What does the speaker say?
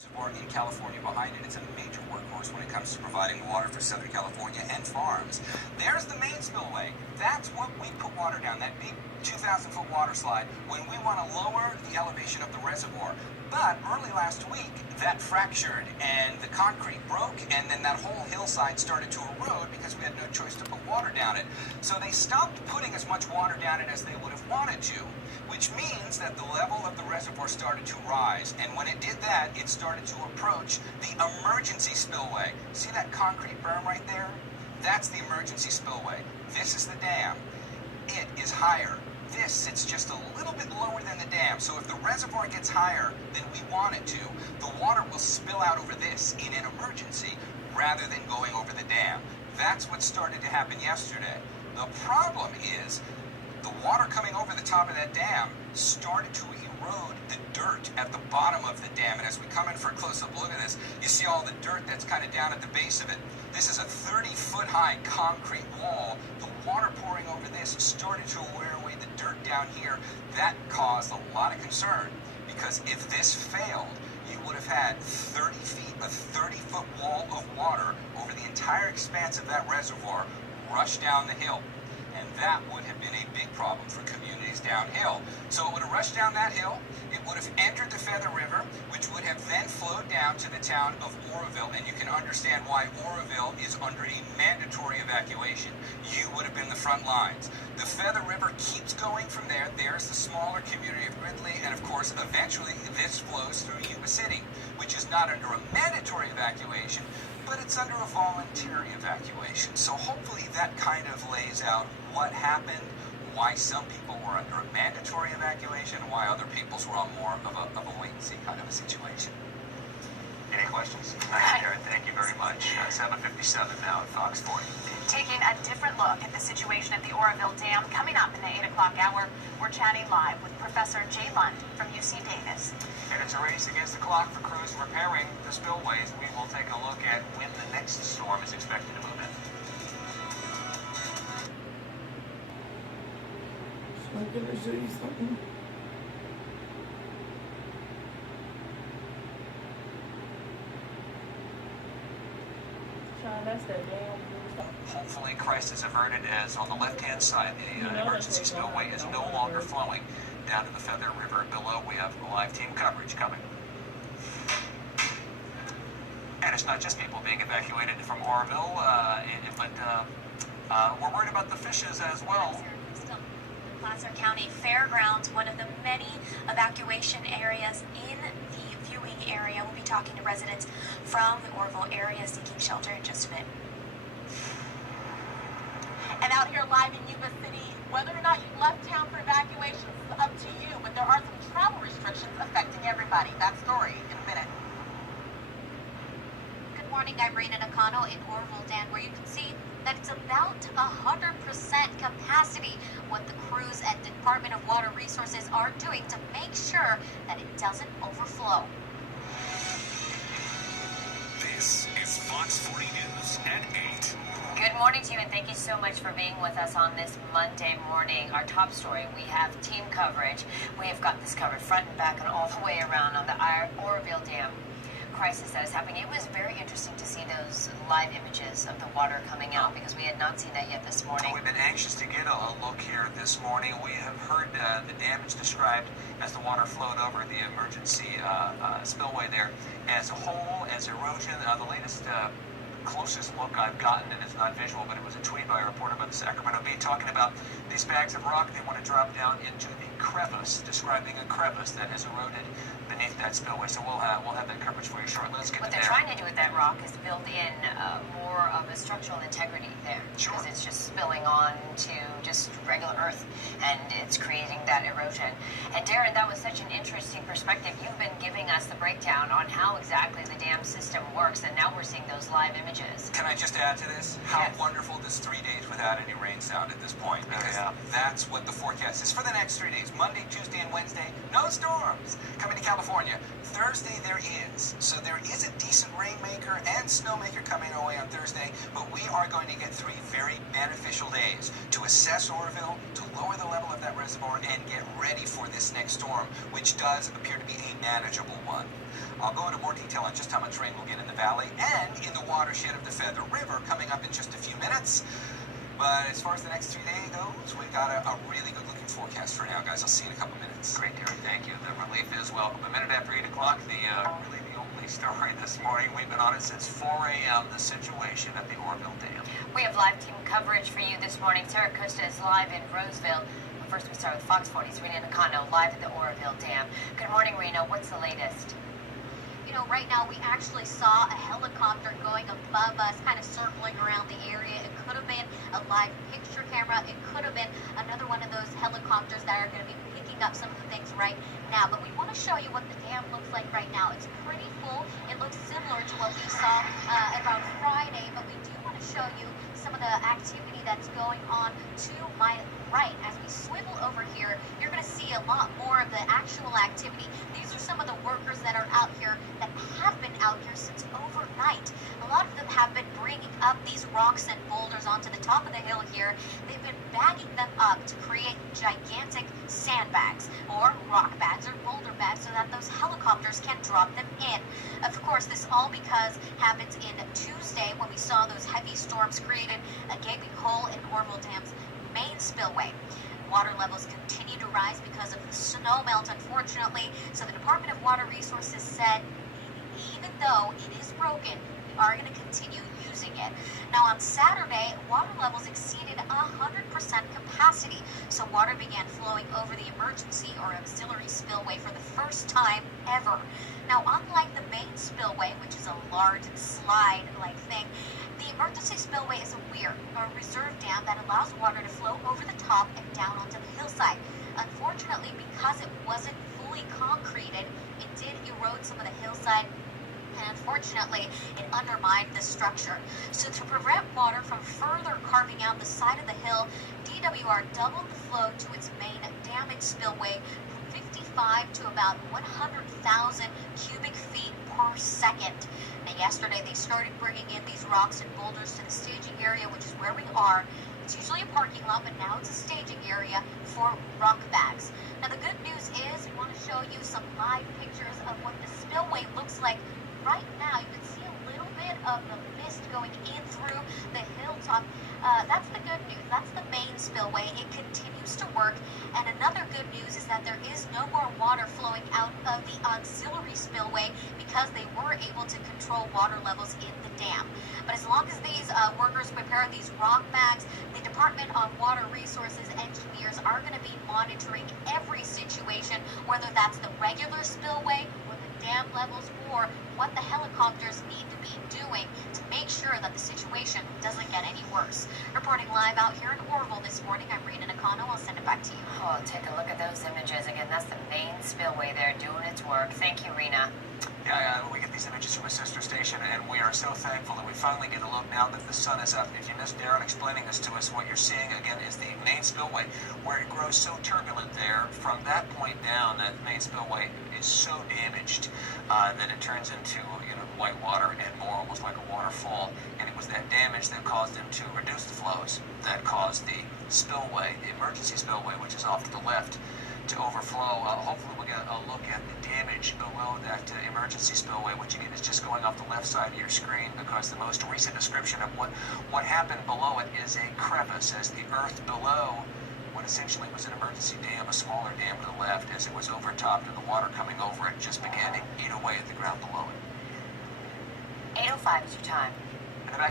In California behind it. It's a major workhorse when it comes to providing water for Southern California and farms. There's the main spillway. That's what we put water down, that big 2,000-foot water slide, when we want to lower the elevation of the reservoir. But early last week, that fractured and the concrete broke, and then that whole hillside started to erode because we had no choice to put water down it. So they stopped putting as much water down it as they would have wanted to, which means that the level of the reservoir started to rise. And when it did that, it started to approach the emergency spillway. See that concrete berm right there? That's the emergency spillway. This is the dam. It is higher. This sits just a little bit lower than the dam. So if the reservoir gets higher than we want it to, the water will spill out over this in an emergency rather than going over the dam. That's what started to happen yesterday. The problem is the water coming over the top of that dam started to erode the dirt at the bottom of the dam. And as we come in for a close-up look at this, you see all the dirt that's kind of down at the base of it. This is a 30-foot high concrete wall. The water pouring over this started to wear away the dirt down here. That caused a lot of concern, because if this failed, you would have had 30 feet, a 30-foot wall of water over the entire expanse of that reservoir rush down the hill. And that would have been a big problem for communities downhill. So it would have rushed down that hill, it would have entered the Feather River, which would have then flowed down to the town of Oroville. And you can understand why Oroville is under a mandatory evacuation. You would have been the front lines. The Feather River keeps going from there. There's the smaller community of Ridley, and of course, eventually this flows through Yuba City, which is not under a mandatory evacuation, but it's under a voluntary evacuation. So hopefully that kind of lays out what happened, why some people were under a mandatory evacuation, and why other people's were on more of a wait-and-see kind of a situation. Any questions? Thank you very much. 7:57 now at Fox 40. Taking a different look at the situation at the Oroville Dam coming up in the 8 o'clock hour. We're chatting live with Professor Jay Lund from UC Davis. And it's a race against the clock for crews repairing the spillways. We will take a look at when the next storm is expected to move in. Should I get her to show you something? Sean, that's that damn Hopefully crisis averted, as on the left-hand side, the emergency spillway is no longer flowing down to the Feather River. Below, we have live team coverage coming. And it's not just people being evacuated from Oroville, but we're worried about the fishes as well. Placer County Fairgrounds, one of the many evacuation areas in the viewing area. We'll be talking to residents from the Oroville area seeking shelter in just a bit. And out here live in Yuba City, whether or not you left town for evacuation is up to you, but there are some travel restrictions affecting everybody. That story in a minute. Good morning, I'm Raina Nakano in Oroville, Dan, where you can see that it's about 100% capacity. What the crews at the Department of Water Resources are doing to make sure that it doesn't overflow. This is Fox 40 News at 8. Good morning to you, and thank you so much for being with us on this Monday morning. Our top story, we have team coverage. We have got this covered front and back and all the way around on the Oroville Dam crisis that is happening. It was very interesting to see those live images of the water coming out, because we had not seen that yet this morning. We've been anxious to get a look here this morning. We have heard the damage described as the water flowed over the emergency spillway there as a whole, as erosion. The latest closest look I've gotten, and it's not visual, but it was a tweet by a reporter by the Sacramento Bee talking about these bags of rock they want to drop down into the crevice, describing a crevice that has eroded beneath that spillway. So we'll have that coverage for you shortly. Let's get what to they're there. trying to do with that rock is build in more of a structural integrity there. Sure. Because it's just spilling on to just regular earth, and it's creating that erosion. And Darren, that was such an interesting perspective. You've been giving us the breakdown on how exactly the dam system works, and now we're seeing those live images. Can I just add to this? How Yes. wonderful this 3 days without any rain sound at this point, because that's what the forecast is for the next 3 days. Monday, Tuesday, and Wednesday, no storms coming to California. Thursday there is. So there is a decent rainmaker and snowmaker coming our way on Thursday, but we are going to get 3 very beneficial days to assess Oroville, to lower the level of that reservoir, and get ready for this next storm, which does appear to be a manageable one. I'll go into more detail on just how much rain we'll get in the valley and in the watershed of the Feather River coming up in just a few minutes. But as far as the next 3 days goes, we've got a really good-looking forecast for now, guys. I'll see you in a couple minutes. Great, Derek. Thank you. The relief is welcome. A minute after 8 o'clock, really the only story this morning. We've been on it since 4 a.m., the situation at the Oroville Dam. We have live team coverage for you this morning. Sarah Costa is live in Roseville. First, we start with Fox 40's Rena Nakano, live at the Oroville Dam. Good morning, Rena. What's the latest? You know, right now we actually saw a helicopter going above us, kind of circling around the area. It could have been a live picture camera. It could have been another one of those helicopters that are going to be picking up some of the things right now. But we want to show you what the dam looks like right now. It's pretty full. It looks similar to what we saw around Friday, but we do want to show you some of the activity that's going on to my right. As we swivel over here, you're going to see a lot more of the actual activity. These are some of the workers that are out here that have been out here since overnight. A lot of them have been bringing up these rocks and boulders onto the top of the hill here. They've been bagging them up to create gigantic sandbags or rock bags or boulder bags so that those helicopters can drop them in. Of course, this all because happens in Tuesday when we saw those heavy storms created a gaping hole in Oroville Dam's main spillway. Water levels continue to rise because of the snow melt, unfortunately. So the Department of Water Resources said, even though it is broken, we are going to continue using it. Now on Saturday, water levels exceeded 100% capacity. So water began flowing over the emergency or auxiliary spillway for the first time ever. Now unlike the main spillway, which is a large slide-like thing, the emergency spillway is a weir, or reserve dam that allows water to flow over the top and down onto the hillside. Unfortunately, because it wasn't fully concreted, it did erode some of the hillside, and unfortunately, it undermined the structure. So to prevent water from further carving out the side of the hill, DWR doubled the flow to its main damaged spillway from 55 to about 100,000 cubic feet per second. Now, yesterday, they started bringing in these rocks and boulders to the staging area, which is where we are. It's usually a parking lot, but now it's a staging area for rock bags. Now, the good news is we want to show you some live pictures of what the spillway looks like right now. You can see a little bit of the mist going in through the hilltop. That's the good news. That's the main spillway. It continues to work. And another good news is that there is no more water flowing out of the auxiliary spillway because they were able to control water levels in the dam. But as long as these workers prepare these rock bags, the Department of Water Resources engineers are going to be monitoring every situation, whether that's the regular spillway or the dam levels or what the helicopters need to be doing to make sure that the situation doesn't get any worse. Reporting live out here in Oroville this morning, I'm Rena Nakano. I'll send it back to you. Oh, take a look at those images. Again, that's the main spillway there doing its work. Thank you, Rena. Yeah, we get these images from a sister station, and we are so thankful that we finally get a look now that the sun is up. If you missed Darren explaining this to us, what you're seeing, again, is the main spillway, where it grows so turbulent there. From that point down, that main spillway is so damaged that it turns into, white water and more almost like a waterfall. And it was that damage that caused them to reduce the flows, that caused the spillway, the emergency spillway, which is off to the left, to overflow. Hopefully we'll get a look at the damage below that emergency spillway, which again is just going off the left side of your screen, because the most recent description of what happened below it is a crevice, as the earth below what essentially was an emergency dam, a smaller dam to the left, as it was overtopped and the water coming over it just began to eat away at the ground below it. 8:05 is your time. In the back